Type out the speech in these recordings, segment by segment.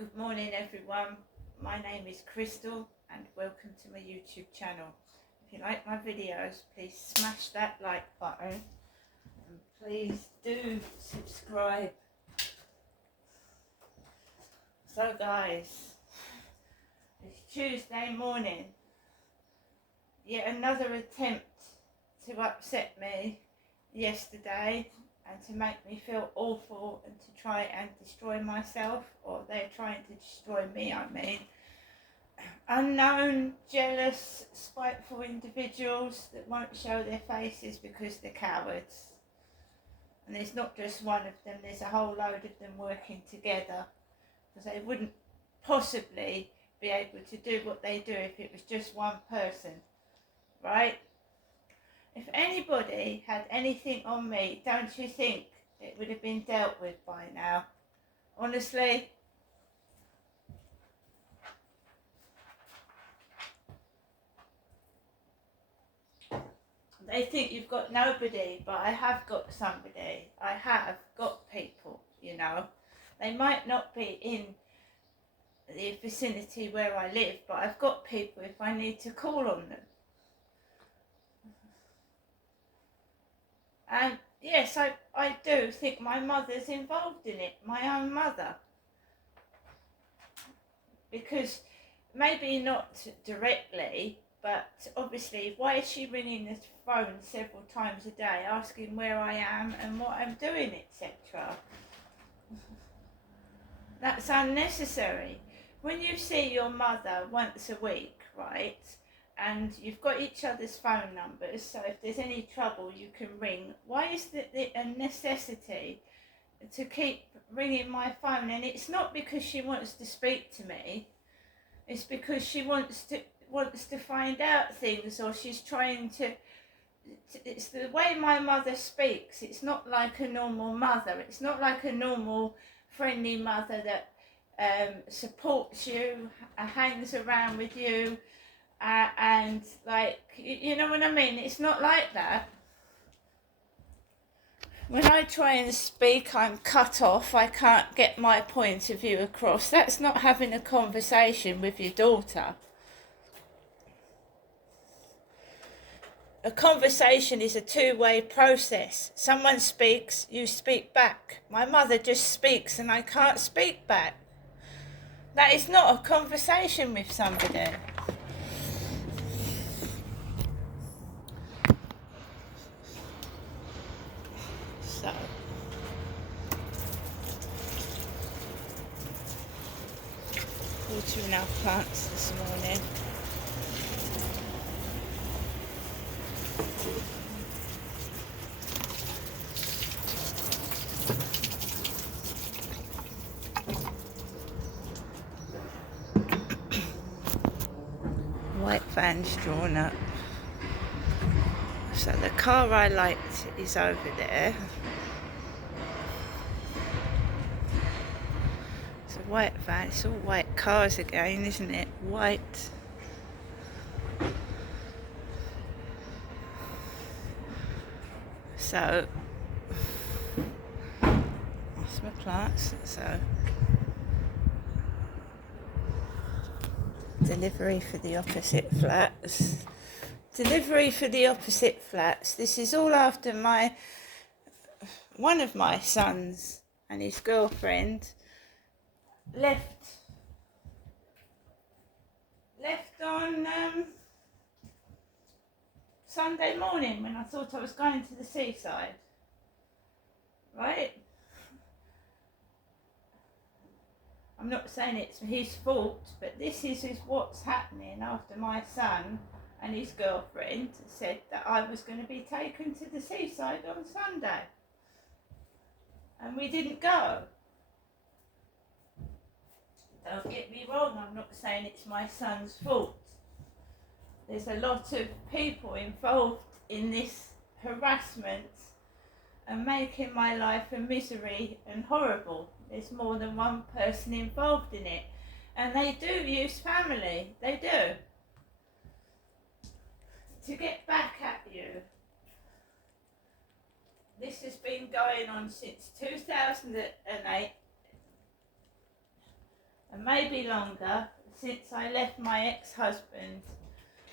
Good morning everyone, my name is Crystal and welcome to my YouTube channel. If you like my videos, please smash that like button and please do subscribe. So guys, it's Tuesday morning, yet another attempt to upset me yesterday and to make me feel awful and to try and destroy myself, or they're trying to destroy me, I mean. Unknown, jealous, spiteful individuals that won't show their faces because they're cowards. And there's not just one of them, there's a whole load of them working together, because they wouldn't possibly be able to do what they do if it was just one person, right? If anybody had anything on me, don't you think it would have been dealt with by now? Honestly. They think you've got nobody, but I have got somebody. I have got people, you know. They might not be in the vicinity where I live, but I've got people if I need to call on them. And yes, I do think my mother's involved in it, my own mother. Because maybe not directly, but obviously, why is she ringing the phone several times a day asking where I am and what I'm doing, etc.? That's unnecessary. When you see your mother once a week, right, and you've got each other's phone numbers, so if there's any trouble you can ring, why is it a necessity to keep ringing my phone? And it's not because she wants to speak to me, it's because she wants to find out things, or she's trying to it's the way my mother speaks. It's not like a normal mother. It's not like a normal friendly mother that supports you, hangs around with you, and like, you know what I mean? It's not like that. When I try and speak, I'm cut off. I can't get my point of view across. That's not having a conversation with your daughter. A conversation is a two-way process. Someone speaks, you speak back. My mother just speaks and I can't speak back. That is not a conversation with somebody. So, watering our plants this morning. White van's drawn up. So the car I liked is over there. It's a white van. It's all white cars again, isn't it? White. So that's my plants. So delivery for the opposite flats. Delivery for the opposite flats. This is all after one of my sons and his girlfriend left on Sunday morning when I thought I was going to the seaside, right? I'm not saying it's his fault, but this is what's happening after my son and his girlfriend said that I was going to be taken to the seaside on Sunday. And we didn't go. Don't get me wrong, I'm not saying it's my son's fault. There's a lot of people involved in this harassment and making my life a misery and horrible. There's more than one person involved in it. And they do use family, they do. To get back at you. This has been going on since 2008. and maybe longer, since I left my ex-husband.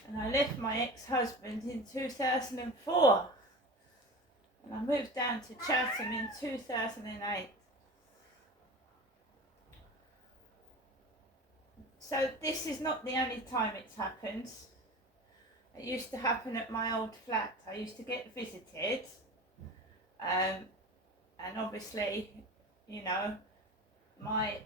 And I left my ex-husband in 2004. And I moved down to Chatham in 2008. So this is not the only time it's happened. It used to happen at my old flat. I used to get visited. And obviously, you know, my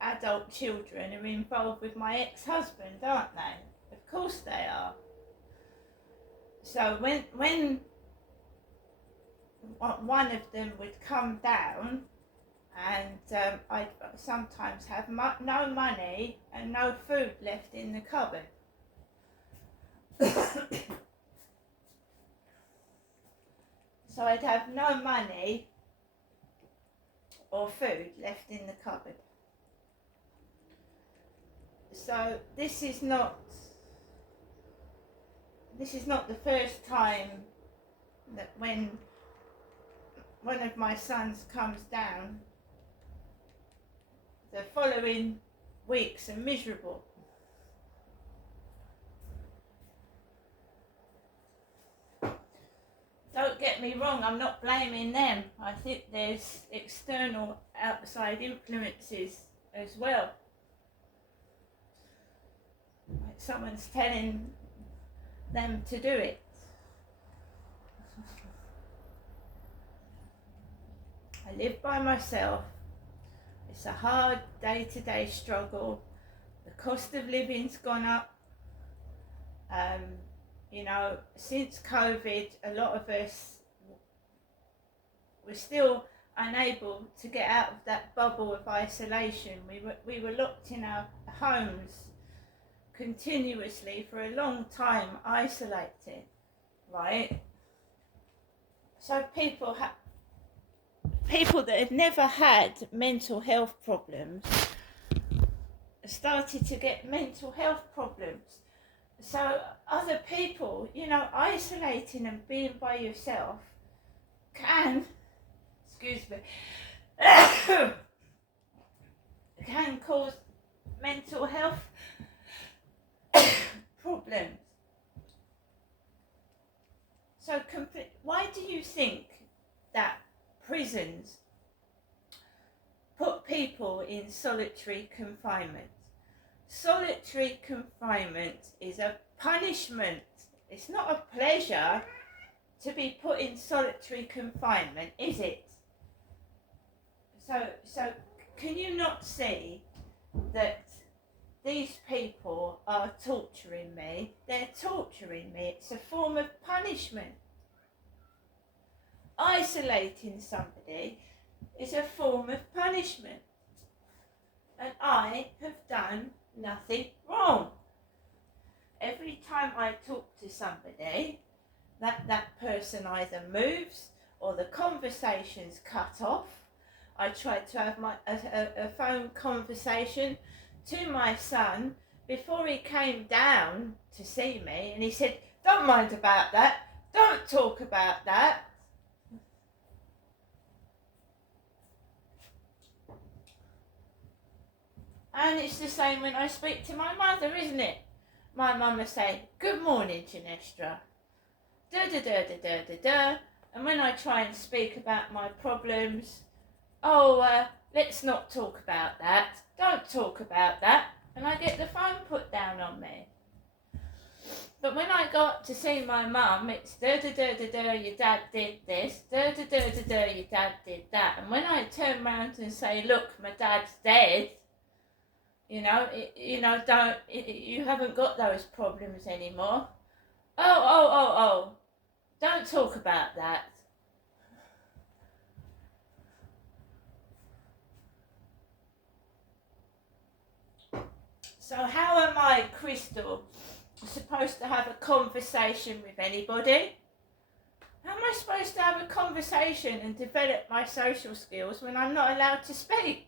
adult children are involved with my ex-husband, aren't they? Of course they are. So when one of them would come down, and I'd sometimes have no money and no food left in the cupboard. So I'd have no money or food left in the cupboard. So this is not the first time that when one of my sons comes down, the following weeks are miserable. Don't get me wrong, I'm not blaming them. I think there's external outside influences as well. Like someone's telling them to do it. I live by myself. It's a hard day-to-day struggle. The cost of living's gone up. You know, since COVID, a lot of us were still unable to get out of that bubble of isolation. We were locked in our homes continuously for a long time, isolated, right? So people that had never had mental health problems started to get mental health problems. So other people, you know, isolating and being by yourself can, can cause mental health problems. So why do you think that prisons put people in solitary confinement? Solitary confinement is a punishment. It's not a pleasure to be put in solitary confinement, is it? So can you not see that these people are torturing me? They're torturing me. It's a form of punishment. Isolating somebody is a form of punishment. And I have done nothing wrong. Every time I talk to somebody, that person either moves or the conversation's cut off. I tried to have a phone conversation to my son before he came down to see me, and he said, "Don't mind about that, don't talk about that." And it's the same when I speak to my mother, isn't it? My mum will say, "Good morning, Ginestra." Da da da da da da da. And when I try and speak about my problems, let's not talk about that. Don't talk about that. And I get the phone put down on me. But when I got to see my mum, it's da da da da da, your dad did this, da da da da da, your dad did that. And when I turn round and say, "Look, my dad's dead," you haven't got those problems anymore. Oh, don't talk about that. So how am I, Crystal, supposed to have a conversation with anybody? How am I supposed to have a conversation and develop my social skills when I'm not allowed to speak?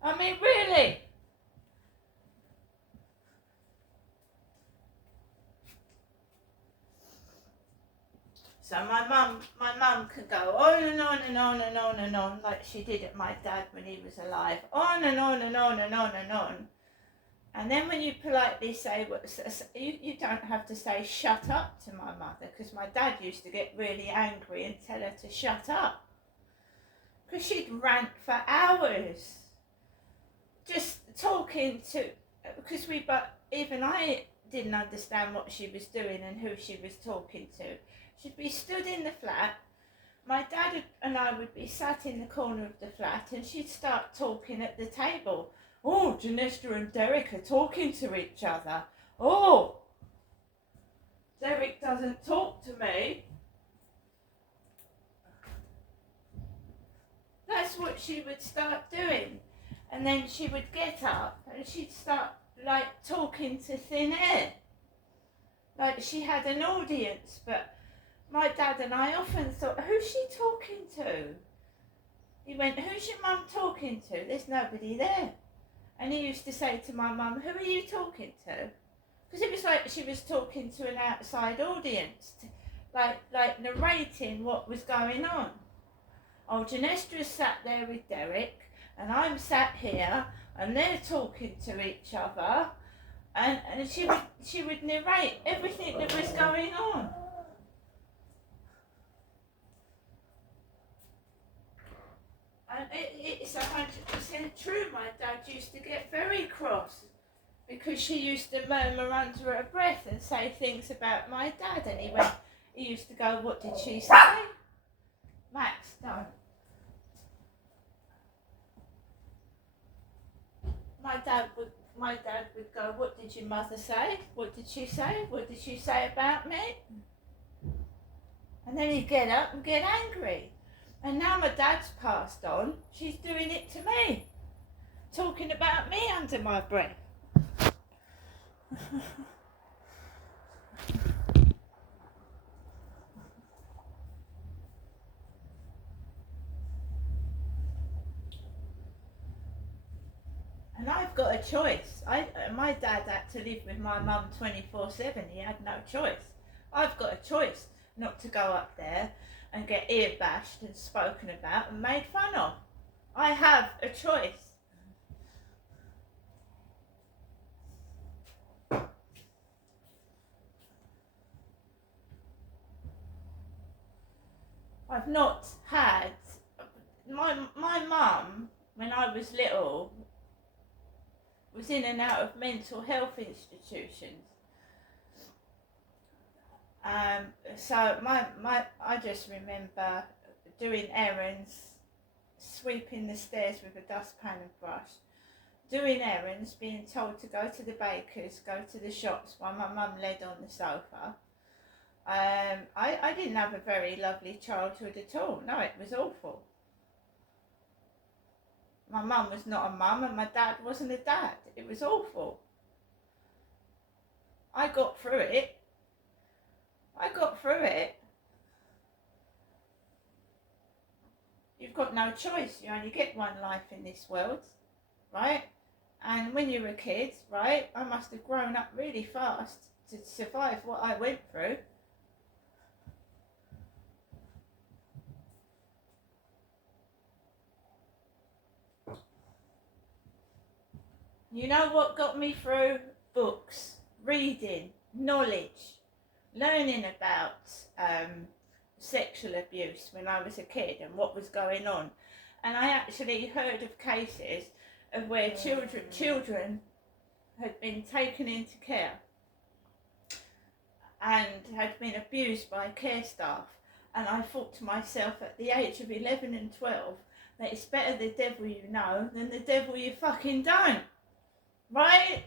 I mean, really? So my mum can go on and on and on and on and on like she did at my dad when he was alive, on and on and on and on and on. And then when you politely say, you don't have to say shut up to my mother, because my dad used to get really angry and tell her to shut up. Because she'd rant for hours. Just talking to, because even I didn't understand what she was doing and who she was talking to. She'd be stood in the flat, my dad and I would be sat in the corner of the flat, and she'd start talking at the table. Oh, Janesta and Derek are talking to each other. Oh, Derek doesn't talk to me. That's what she would start doing. And then she would get up and she'd start like talking to thin air. Like she had an audience, but my dad and I often thought, who's she talking to? He went, who's your mum talking to? There's nobody there. And he used to say to my mum, who are you talking to? Because it was like she was talking to an outside audience, like narrating what was going on. Oh, Janestra's sat there with Derek, and I'm sat here, and they're talking to each other, and she would narrate everything that was going on. And it's 100% true. My dad used to get very cross because she used to murmur under her breath and say things about my dad, and he used to go, what did she say? Max, don't. My dad would go, what did your mother say? What did she say? What did she say about me? And then he'd get up and get angry. And now my dad's passed on, she's doing it to me. Talking about me under my breath. And I've got a choice. My dad had to live with my mum 24/7. He had no choice. I've got a choice not to go up there and get ear bashed and spoken about and made fun of. I have a choice. I've not had, my mum, when I was little, was in and out of mental health institutions. So I just remember doing errands, sweeping the stairs with a dustpan and brush, doing errands, being told to go to the baker's, go to the shops while my mum led on the sofa. I didn't have a very lovely childhood at all. No, it was awful. My mum was not a mum and my dad wasn't a dad. It was awful. I got through it. You've got no choice. You only get one life in this world, right? And when you were a kid, right, I must have grown up really fast to survive what I went through. You know what got me through? Books, reading, knowledge, learning about sexual abuse when I was a kid and what was going on. And I actually heard of cases of where children had been taken into care and had been abused by care staff. And I thought to myself at the age of 11 and 12 that it's better the devil you know than the devil you fucking don't. Right?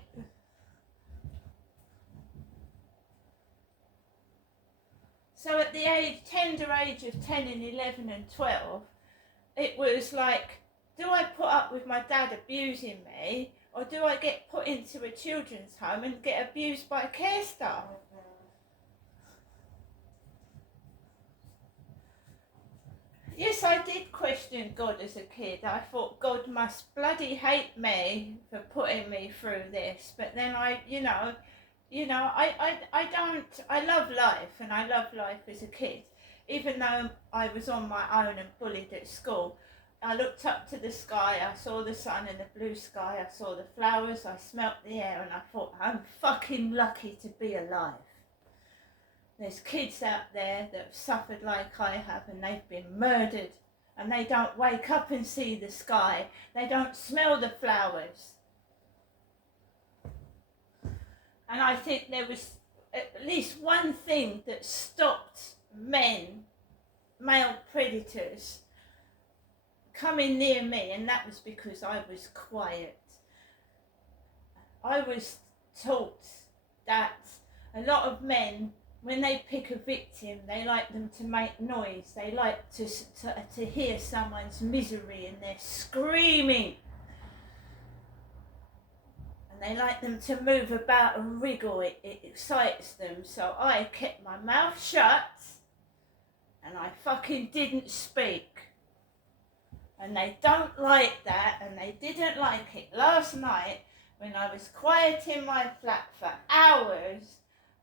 So at the tender age of 10 and 11 and 12, it was like, do I put up with my dad abusing me, or do I get put into a children's home and get abused by care staff? Yes, I did question God as a kid. I thought God must bloody hate me for putting me through this. But then I love life, and I love life as a kid. even though I was on my own and bullied at school, I looked up to the sky, I saw the sun and the blue sky, I saw the flowers, I smelt the air, and I thought, I'm fucking lucky to be alive. There's kids out there that have suffered like I have, and they've been murdered, and they don't wake up and see the sky, they don't smell the flowers. And I think there was at least one thing that stopped men, male predators, coming near me, and that was because I was quiet. I was taught that a lot of men, when they pick a victim, they like them to make noise. They like to hear someone's misery, and they're screaming. And they like them to move about and wriggle. It excites them. So I kept my mouth shut, and I fucking didn't speak. And they don't like that, and they didn't like it last night when I was quiet in my flat for hours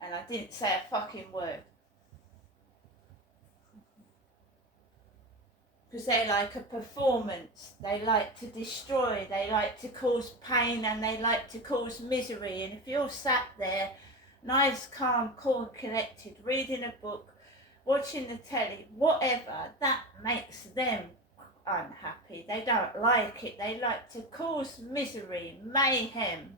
and I didn't say a fucking word. Because they like a performance, they like to destroy, they like to cause pain, and they like to cause misery. And if you're sat there, nice, calm, cool, collected, reading a book, watching the telly, whatever, that makes them unhappy. They don't like it. They like to cause misery, mayhem.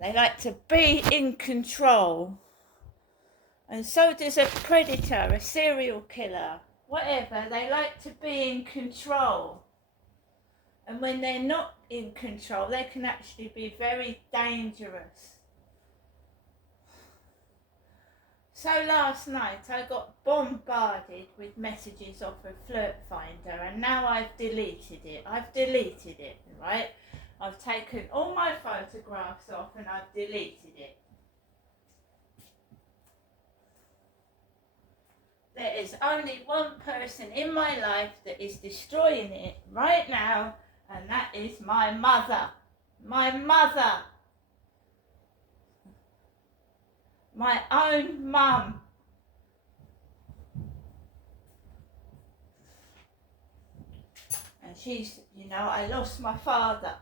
They like to be in control. And so does a predator, a serial killer, whatever. They like to be in control. And when they're not in control, they can actually be very dangerous. So last night I got bombarded with messages off of Flirt Finder, and now I've deleted it. Right? I've taken all my photographs off and I've deleted it. There is only one person in my life that is destroying it right now, and that is my mother. My mother. My own mum. And she's, I lost my father.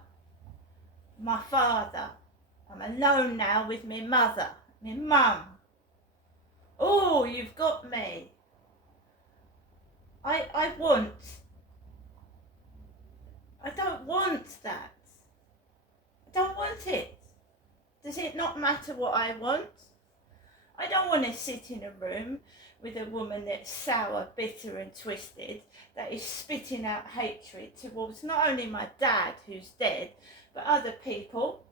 I'm alone now with my mother, my mum. Oh, you've got me. I don't want that. I don't want it. Does it not matter what I want? I don't want to sit in a room with a woman that's sour, bitter and twisted, that is spitting out hatred towards not only my dad, who's dead, but other people.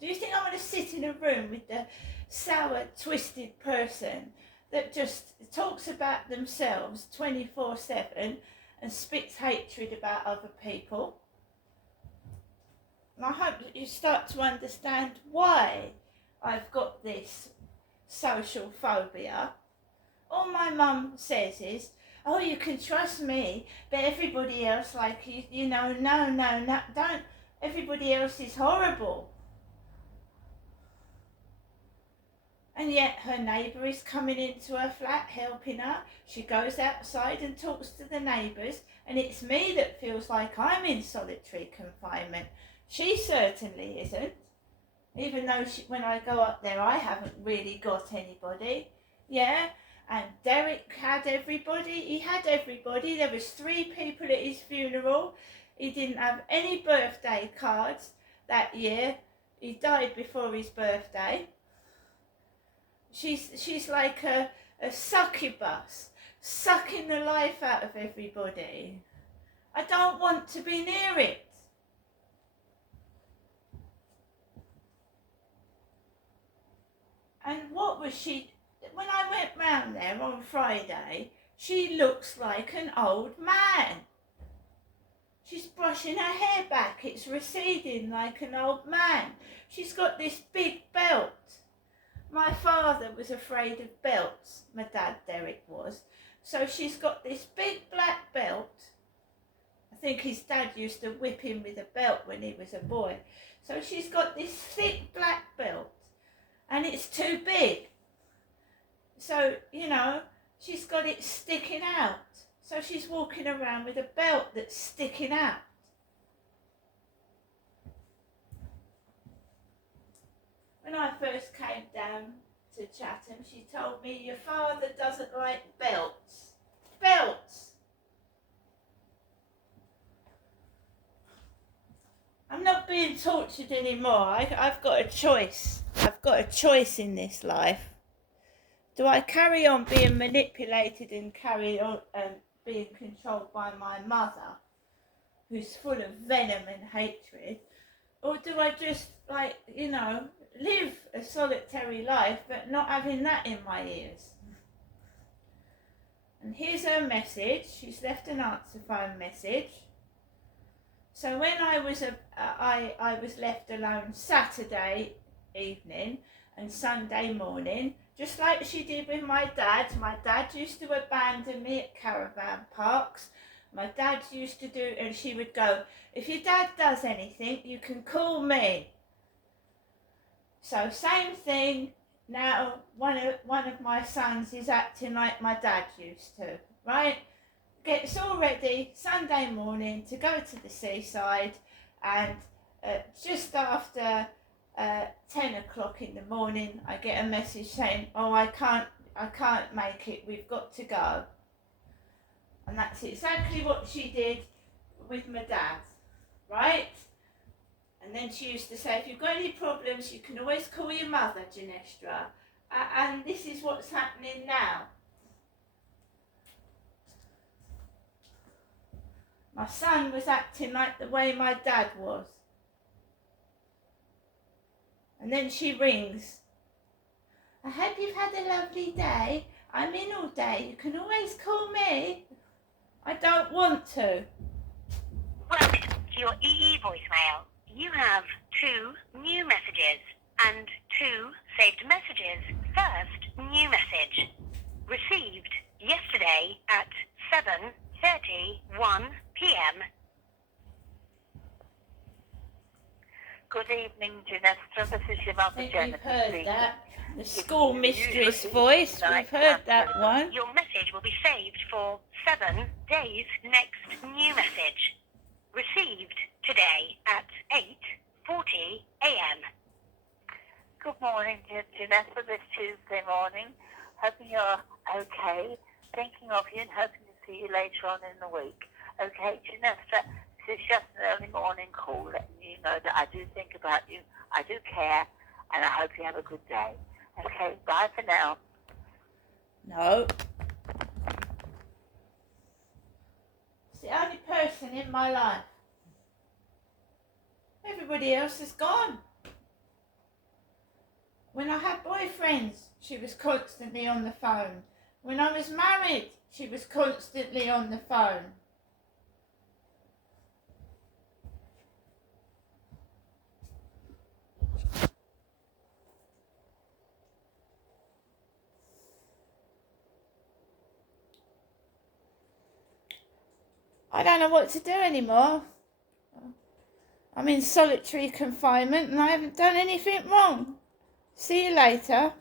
Do you think I want to sit in a room with the sour, twisted person that just talks about themselves 24/7 and spits hatred about other people? And I hope that you start to understand why I've got this social phobia. All my mum says is, oh, you can trust me, but everybody else, no, don't. Everybody else is horrible. And yet her neighbour is coming into her flat, helping her. She goes outside and talks to the neighbours, and it's me that feels like I'm in solitary confinement. She certainly isn't. Even though when I go up there, I haven't really got anybody. Yeah, and Derek had everybody. He had everybody. There was 3 people at his funeral. He didn't have any birthday cards that year. He died before his birthday. She's like a succubus, sucking the life out of everybody. I don't want to be near it. And what was she, when I went round there on Friday, she looks like an old man. She's brushing her hair back, it's receding like an old man. She's got this big belt. My father was afraid of belts, my dad Derek was. So she's got this big black belt. I think his dad used to whip him with a belt when he was a boy. So she's got this thick black belt. And it's too big. so, you know, she's got it sticking out. So she's walking around with a belt that's sticking out. When I first came down to Chatham, she told me, your father doesn't like belts. Belts! I'm not being tortured anymore. I've got a choice. I've got a choice in this life. Do I carry on being manipulated and carry on being controlled by my mother, who's full of venom and hatred? Or do I just, like, you know, live a solitary life but not having that in my ears? And here's her message. She's left an answer phone message. So when I was I was left alone Saturday evening and Sunday morning, just like she did with my dad. My dad used to abandon me at caravan parks. My dad used to do, and she would go, if your dad does anything, you can call me. So same thing. Now one of my sons is acting like my dad used to, right? Gets all ready Sunday morning to go to the seaside, and just after 10 o'clock in the morning, I get a message saying, oh, I can't make it, we've got to go. And that's exactly what she did with my dad, right? And then she used to say, if you've got any problems, you can always call your mother, Ginestra. And this is what's happening now. My son was acting like the way my dad was. And then she rings. I hope you've had a lovely day. I'm in all day. You can always call me. I don't want to. Welcome to your EE voicemail. You have 2 new messages and 2 saved messages. First, new message. Received yesterday at 7:31 p.m. Good evening, Ginestra. This is your mother, I think Jennifer. we've heard speaking. that. The school mistress voice. We've heard that one. Your message will be saved for 7 days. Next, new message. Received today at 8:40 a.m. Good morning, Ginestra. This Tuesday morning. Hoping you're okay. Thinking of you and hoping to see you later on in the week. Okay, Ginestra, this is just an early morning call letting you know that I do think about you, I do care, and I hope you have a good day. Okay, bye for now. No. It's the only person in my life. Everybody else is gone. When I had boyfriends, she was constantly on the phone. When I was married, she was constantly on the phone. I don't know what to do anymore. I'm in solitary confinement and I haven't done anything wrong. See you later.